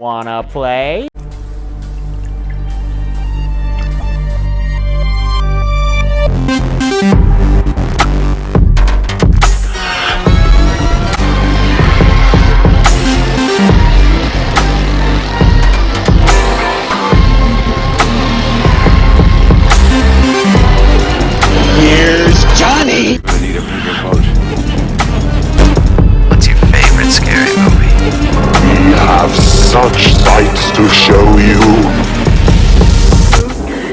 Wanna play? Here's Johnny! I need a bigger boat. What's your favorite scary movie? We have such sights to show you.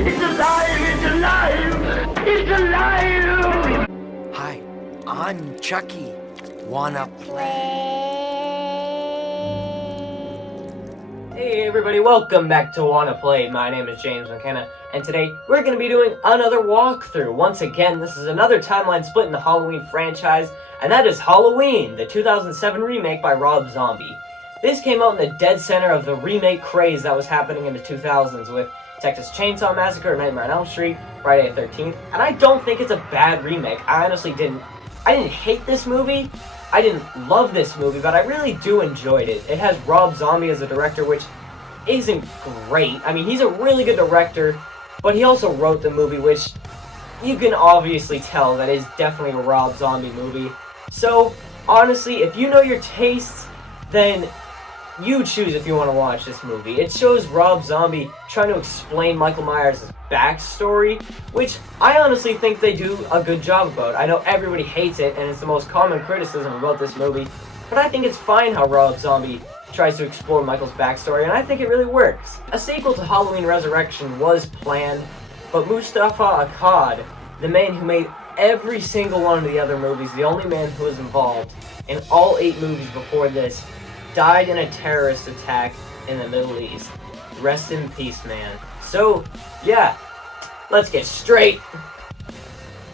It's alive! It's alive! It's alive! Hi, I'm Chucky. Wanna play? Hey everybody, welcome back to Wanna Play. My name is James McKenna, and today we're going to be doing another walkthrough. Once again, this is another timeline split in the Halloween franchise, and that is Halloween, the 2007 remake by Rob Zombie. This came out in the dead center of the remake craze that was happening in the 2000s with Texas Chainsaw Massacre, Nightmare on Elm Street, Friday the 13th, and I don't think it's a bad remake. I didn't hate this movie. I didn't love this movie, but I really do enjoyed it. It has Rob Zombie as a director, which isn't great. I mean, he's a really good director, but he also wrote the movie, which you can obviously tell that is definitely a Rob Zombie movie. So, honestly, if you know your tastes, then you choose if you want to watch this movie. It shows Rob Zombie trying to explain Michael Myers' backstory, which I honestly think they do a good job about. I know everybody hates it, and it's the most common criticism about this movie, but I think it's fine how Rob Zombie tries to explore Michael's backstory, and I think it really works. A sequel to Halloween Resurrection was planned, but Mustafa Akkad, the man who made every single one of the other movies, the only man who was involved in all 8 movies before this, died in a terrorist attack in the Middle East. Rest in peace, man. So, yeah, let's get straight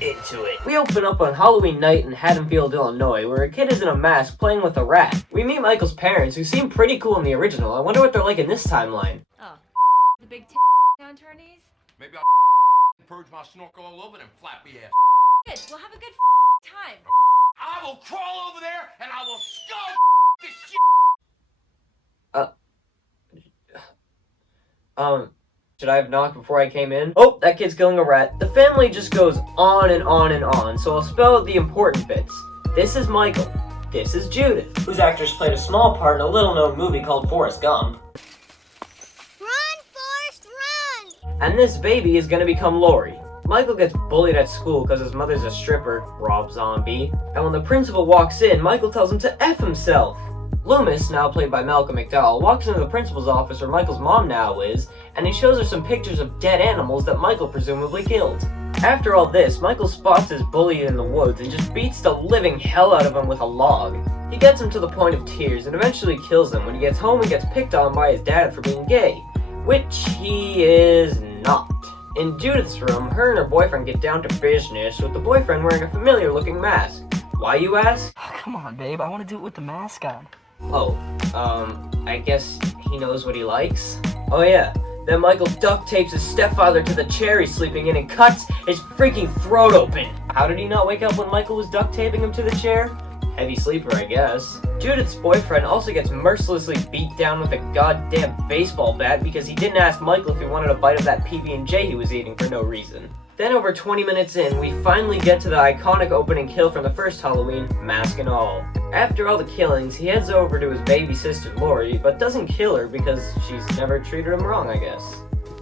into it. We open up on Halloween night in Haddonfield, Illinois, where a kid is in a mask playing with a rat. We meet Michael's parents, who seem pretty cool in the original. I wonder what they're like in this timeline. Oh, the big attorneys? Maybe I'll purge my snorkel all over them flappy ass. Good, we'll have a good time. I will crawl over there and I will skull this shit. Should I have knocked before I came in? Oh, that kid's killing a rat. The family just goes on and on and on, so I'll spell out the important bits. This is Michael. This is Judith, whose actress played a small part in a little-known movie called Forrest Gump. Run, Forrest, run! And this baby is gonna become Lori. Michael gets bullied at school because his mother's a stripper, Rob Zombie. And when the principal walks in, Michael tells him to F himself. Loomis, now played by Malcolm McDowell, walks into the principal's office where Michael's mom now is, and he shows her some pictures of dead animals that Michael presumably killed. After all this, Michael spots his bully in the woods and just beats the living hell out of him with a log. He gets him to the point of tears and eventually kills him. When he gets home, he gets picked on by his dad for being gay, which he is not. In Judith's room, her and her boyfriend get down to business, with the boyfriend wearing a familiar-looking mask. Why, you ask? Come on, babe. I want to do it with the mask on. Oh, I guess he knows what he likes? Oh yeah, then Michael duct tapes his stepfather to the chair he's sleeping in and cuts his freaking throat open. How did he not wake up when Michael was duct taping him to the chair? Heavy sleeper, I guess. Judith's boyfriend also gets mercilessly beat down with a goddamn baseball bat because he didn't ask Michael if he wanted a bite of that PB&J he was eating for no reason. Then over 20 minutes in, we finally get to the iconic opening kill from the first Halloween, mask and all. After all the killings, he heads over to his baby sister Lori, but doesn't kill her because she's never treated him wrong, I guess.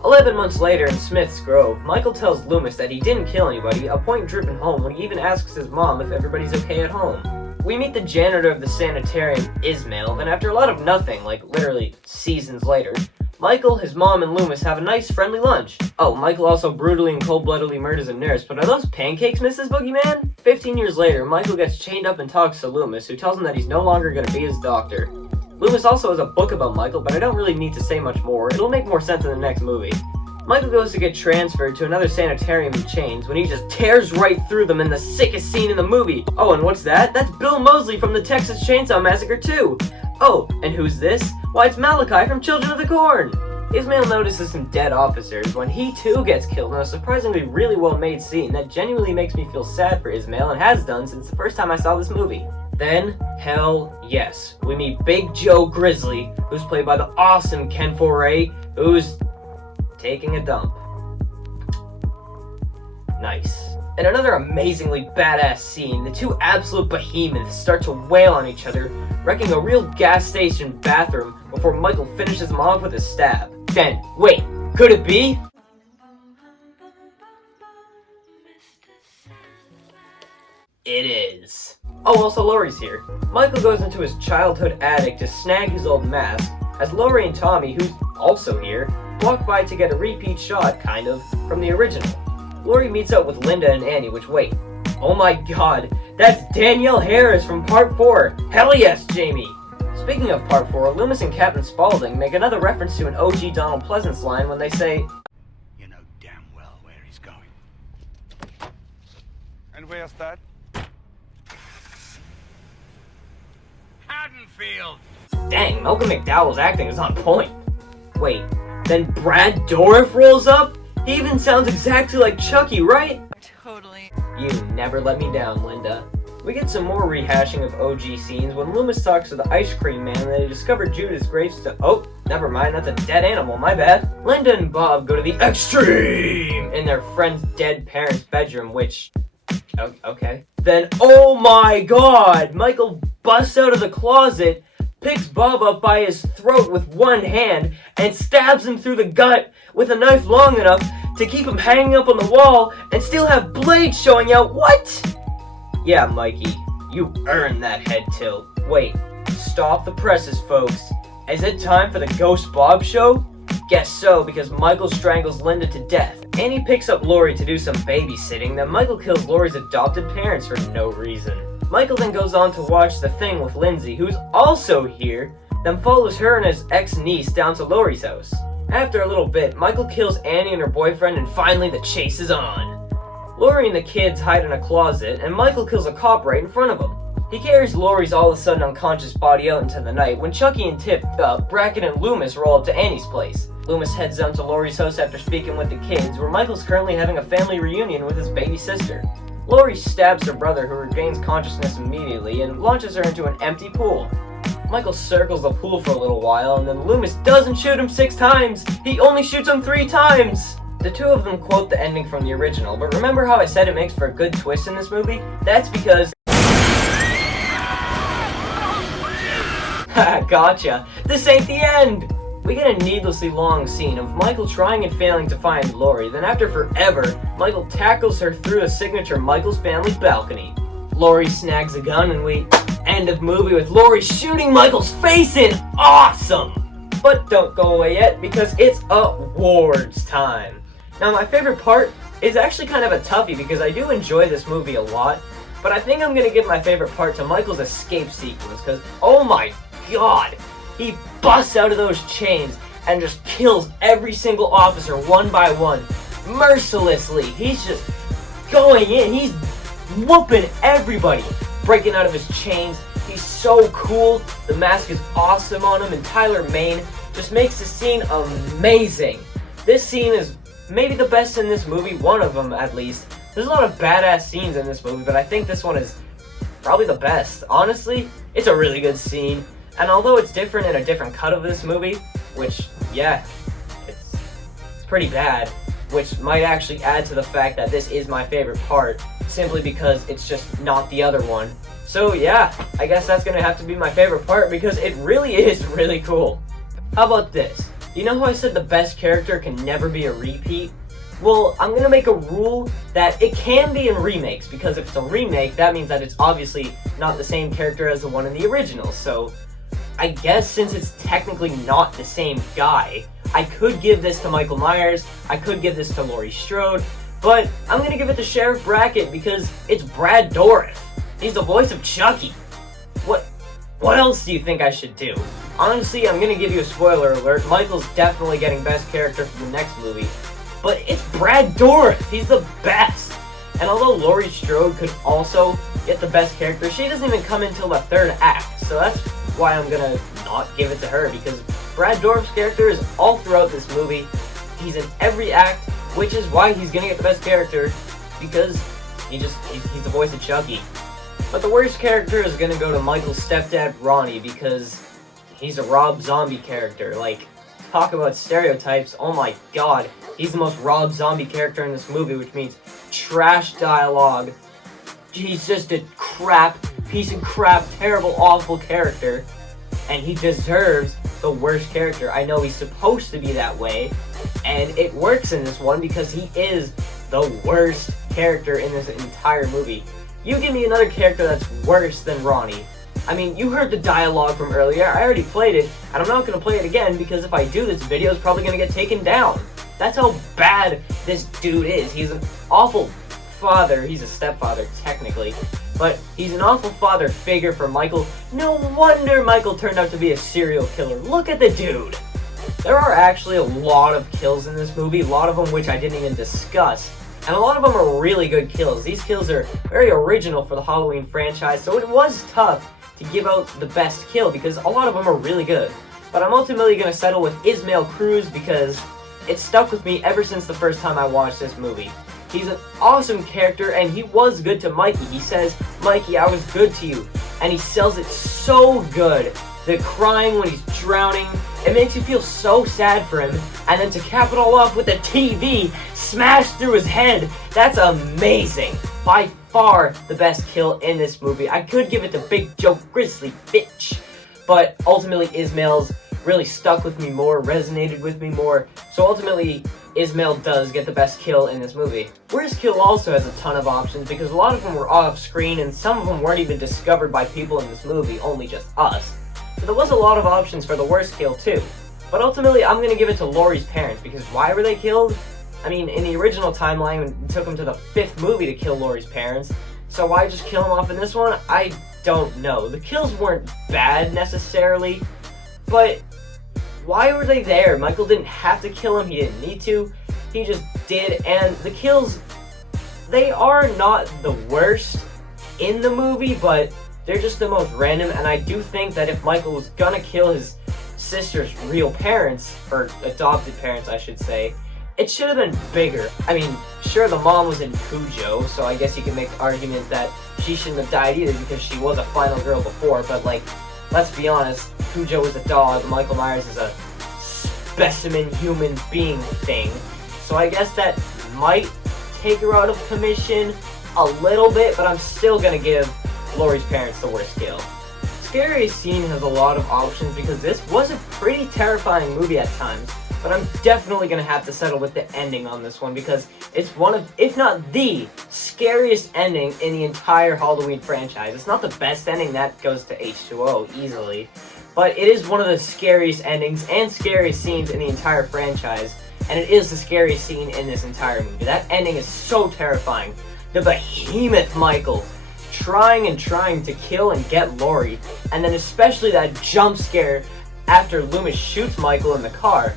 11 months later in Smith's Grove, Michael tells Loomis that he didn't kill anybody, a point driven home when he even asks his mom if everybody's okay at home. We meet the janitor of the sanitarium, Ismail, and after a lot of nothing, like literally seasons later, Michael, his mom, and Loomis have a nice, friendly lunch. Oh, Michael also brutally and cold-bloodedly murders a nurse, but are those pancakes, Mrs. Boogeyman? 15 years later, Michael gets chained up and talks to Loomis, who tells him that he's no longer going to be his doctor. Loomis also has a book about Michael, but I don't really need to say much more. It'll make more sense in the next movie. Michael goes to get transferred to another sanitarium in chains when he just tears right through them in the sickest scene in the movie. Oh, and what's that? That's Bill Moseley from the Texas Chainsaw Massacre 2. Oh, and who's this? Why, it's Malachi from Children of the Corn. Ismail notices some dead officers when he too gets killed in a surprisingly really well made scene that genuinely makes me feel sad for Ismail and has done since the first time I saw this movie. Then, hell yes, we meet Big Joe Grizzly, who's played by the awesome Ken Foray, who's taking a dump. Nice. In another amazingly badass scene, the two absolute behemoths start to wail on each other, wrecking a real gas station bathroom before Michael finishes them off with a stab. Then, wait, could it be? It is. Oh, also Laurie's here. Michael goes into his childhood attic to snag his old mask, as Laurie and Tommy, who's also here, walk by to get a repeat shot, kind of, from the original. Laurie meets up with Linda and Annie, which wait, oh my god, that's Danielle Harris from Part 4! Hell yes, Jamie! Speaking of Part 4, Loomis and Captain Spaulding make another reference to an OG Donald Pleasance line when they say, You know damn well where he's going. And where's that? Haddonfield! dang, Malcolm McDowell's acting is on point. Wait, then Brad Dourif rolls up? He even sounds exactly like Chucky, right? Totally. You never let me down, Linda. We get some more rehashing of OG scenes when Loomis talks to the ice cream man that he discovered Judith's gravestone. Oh, never mind, that's a dead animal, my bad. Linda and Bob go to the extreme in their friend's dead parents' bedroom, which... oh, okay. Then, oh my god! Michael busts out of the closet, picks Bob up by his throat with one hand, and stabs him through the gut with a knife long enough to keep him hanging up on the wall and still have blades showing out. What? Yeah, Mikey, you earned that head tilt. Wait, stop the presses, folks. Is it time for the Ghost Bob show? Guess so, because Michael strangles Linda to death. Annie picks up Laurie to do some babysitting, then Michael kills Laurie's adopted parents for no reason. Michael then goes on to watch The Thing with Lindsay, who's also here, then follows her and his ex-niece down to Laurie's house. After a little bit, Michael kills Annie and her boyfriend, and finally the chase is on. Laurie and the kids hide in a closet, and Michael kills a cop right in front of him. He carries Laurie's all-of-a-sudden unconscious body out into the night when Chucky and Tip, Brackett and Loomis roll up to Annie's place. Loomis heads down to Laurie's house after speaking with the kids, where Michael's currently having a family reunion with his baby sister. Laurie stabs her brother, who regains consciousness immediately, and launches her into an empty pool. Michael circles the pool for a little while, and then Loomis doesn't shoot him 6 times! He only shoots him 3 times! The two of them quote the ending from the original, but remember how I said it makes for a good twist in this movie? That's because... Haha, gotcha! This ain't the end! We get a needlessly long scene of Michael trying and failing to find Laurie, then after forever, Michael tackles her through the signature Michael's family balcony. Laurie snags a gun and we end the movie with Laurie shooting Michael's face in! Awesome! But don't go away yet, because it's awards time. Now my favorite part is actually kind of a toughie because I do enjoy this movie a lot, but I think I'm going to give my favorite part to Michael's escape sequence, because oh my god! He busts out of those chains and just kills every single officer one by one, mercilessly. He's just going in, he's whooping everybody, breaking out of his chains. He's so cool, the mask is awesome on him, and Tyler Mane just makes the scene amazing. This scene is maybe the best in this movie, one of them at least. There's a lot of badass scenes in this movie, but I think this one is probably the best. Honestly, it's a really good scene. And although it's different in a different cut of this movie, which, yeah, it's pretty bad, which might actually add to the fact that this is my favorite part, simply because it's just not the other one. So yeah, I guess that's gonna have to be my favorite part because it really is really cool. How about this? You know how I said the best character can never be a repeat? Well, I'm gonna make a rule that it can be in remakes, because if it's a remake, that means that it's obviously not the same character as the one in the original, so... I guess since it's technically not the same guy, I could give this to Michael Myers, I could give this to Laurie Strode, but I'm gonna give it to Sheriff Brackett because it's Brad Dourif. He's the voice of Chucky. What else do you think I should do? Honestly, I'm gonna give you a spoiler alert. Michael's definitely getting best character for the next movie, but it's Brad Dourif. He's the best. And although Laurie Strode could also get the best character, she doesn't even come until the 3rd act, so that's why I'm gonna not give it to her, because Brad Dourif's character is all throughout this movie. He's in every act, which is why he's gonna get the best character, because he's the voice of Chucky. But the worst character is gonna go to Michael's stepdad, Ronnie, because he's a Rob Zombie character. Like, talk about stereotypes, oh my god. He's the most Rob Zombie character in this movie, which means trash dialogue. He's just a piece of crap, terrible, awful character. And he deserves the worst character. I know he's supposed to be that way, and it works in this one because he is the worst character in this entire movie. You give me another character that's worse than Ronnie. I mean, you heard the dialogue from earlier, I already played it, and I'm not going to play it again because if I do, this video is probably going to get taken down. That's how bad this dude is. He's an awful father. He's a stepfather, technically. But he's an awful father figure for Michael. No wonder Michael turned out to be a serial killer. Look at the dude. There are actually a lot of kills in this movie, a lot of them which I didn't even discuss. And a lot of them are really good kills. These kills are very original for the Halloween franchise, so it was tough to give out the best kill because a lot of them are really good. But I'm ultimately going to settle with Ismael Cruz because it stuck with me ever since the first time I watched this movie. He's an awesome character, and he was good to Mikey. He says, "Mikey, I was good to you." And he sells it so good. The crying when he's drowning, it makes you feel so sad for him. And then to cap it all off with the TV smashed through his head, that's amazing. By far the best kill in this movie. I could give it to Big Joe Grizzly, bitch. But ultimately, Ismael's really stuck with me more, resonated with me more. So ultimately, Ismael does get the best kill in this movie. Worst kill also has a ton of options because a lot of them were off screen and some of them weren't even discovered by people in this movie, only just us. So there was a lot of options for the worst kill too. But ultimately, I'm going to give it to Laurie's parents because why were they killed? I mean, in the original timeline, it took them to the 5th movie to kill Laurie's parents. So why just kill them off in this one? I don't know. The kills weren't bad necessarily, but why were they there? Michael didn't have to kill him, he didn't need to, he just did, and the kills, they are not the worst in the movie, but they're just the most random, and I do think that if Michael was gonna kill his sister's real parents, or adopted parents I should say, it should have been bigger. I mean, sure, the mom was in Cujo, so I guess you can make the argument that she shouldn't have died either because she was a final girl before, but like, let's be honest, Cujo is a dog, Michael Myers is a specimen human being thing. So I guess that might take her out of commission a little bit, but I'm still gonna give Laurie's parents the worst kill. Scariest Scene has a lot of options because this was a pretty terrifying movie at times, but I'm definitely gonna have to settle with the ending on this one because it's one of, if not the scariest ending in the entire Halloween franchise. It's not the best ending, that goes to H2O easily, but it is one of the scariest endings and scariest scenes in the entire franchise, and it is the scariest scene in this entire movie. That ending is so terrifying. The behemoth Michael trying to kill and get Laurie, and then especially that jump scare after Loomis shoots Michael in the car.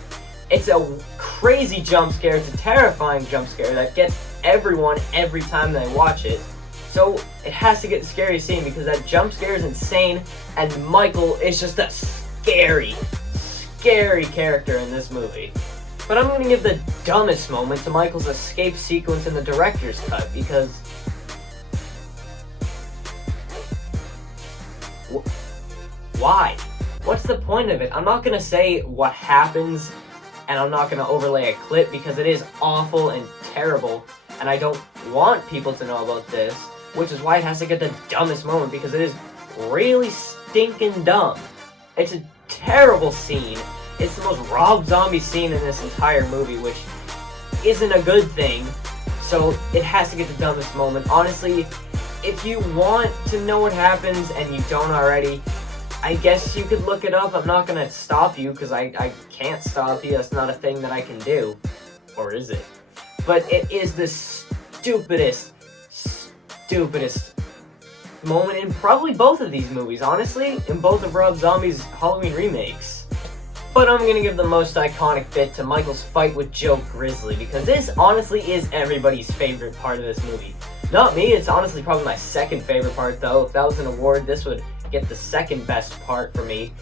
It's a crazy jump scare, it's a terrifying jump scare that gets everyone every time they watch it. So it has to get the scariest scene because that jump scare is insane, and Michael is just a scary character in this movie. But I'm gonna give the dumbest moment to Michael's escape sequence in the director's cut because why? What's the point of it? I'm not gonna say what happens, and I'm not gonna overlay a clip because it is awful and terrible, and I don't want people to know about this, which is why it has to get the dumbest moment because it is really stinking dumb. It's a terrible scene. It's the most Rob Zombie scene in this entire movie, which isn't a good thing, so it has to get the dumbest moment. Honestly, if you want to know what happens and you don't already, I guess you could look it up. I'm not gonna stop you because I can't stop you. That's not a thing that I can do. Or is it? But it is the stupidest moment in probably both of these movies, honestly, in both of Rob Zombie's Halloween remakes. But I'm gonna give the most iconic bit to Michael's fight with Joe Grizzly because this honestly is everybody's favorite part of this movie. Not me, it's honestly probably my second favorite part though. If that was an award, this would get the second best part for me.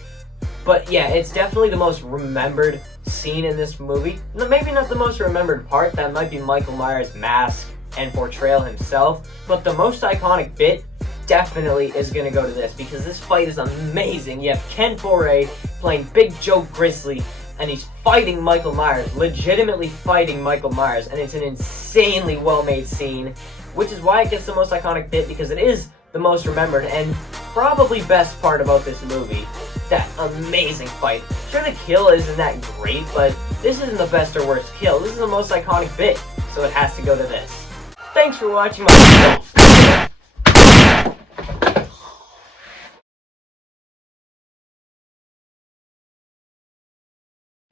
But yeah, it's definitely the most remembered scene in this movie. Maybe not the most remembered part, that might be Michael Myers' mask and portrayal himself, but the most iconic bit definitely is going to go to this because this fight is amazing. You have Ken Foray playing Big Joe Grizzly, and he's fighting Michael Myers, legitimately fighting Michael Myers, and it's an insanely well-made scene, which is why it gets the most iconic bit, because it is the most remembered and probably best part about this movie. That amazing fight. Sure, the kill isn't that great, but this isn't the best or worst kill. This is the most iconic bit, so it has to go to this. Thanks for watching my video.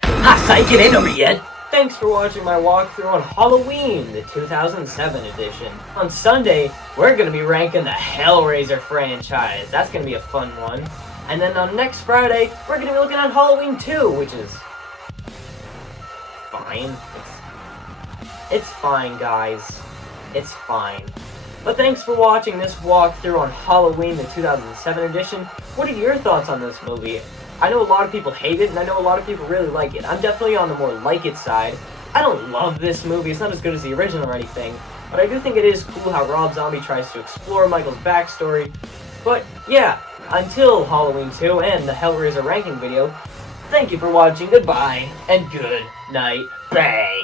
Ha, psych, it ain't over yet. Thanks for watching my walkthrough on Halloween, the 2007 edition. On Sunday, we're going to be ranking the Hellraiser franchise. That's going to be a fun one. And then on next Friday, we're going to be looking at Halloween 2, which is fine. It's fine, guys. It's fine. But thanks for watching this walkthrough on Halloween, the 2007 edition. What are your thoughts on this movie? I know a lot of people hate it, and I know a lot of people really like it. I'm definitely on the more like it side. I don't love this movie. It's not as good as the original or anything. But I do think it is cool how Rob Zombie tries to explore Michael's backstory. But yeah, until Halloween 2 and the Hellraiser ranking video, thank you for watching, goodbye, and good night, bye.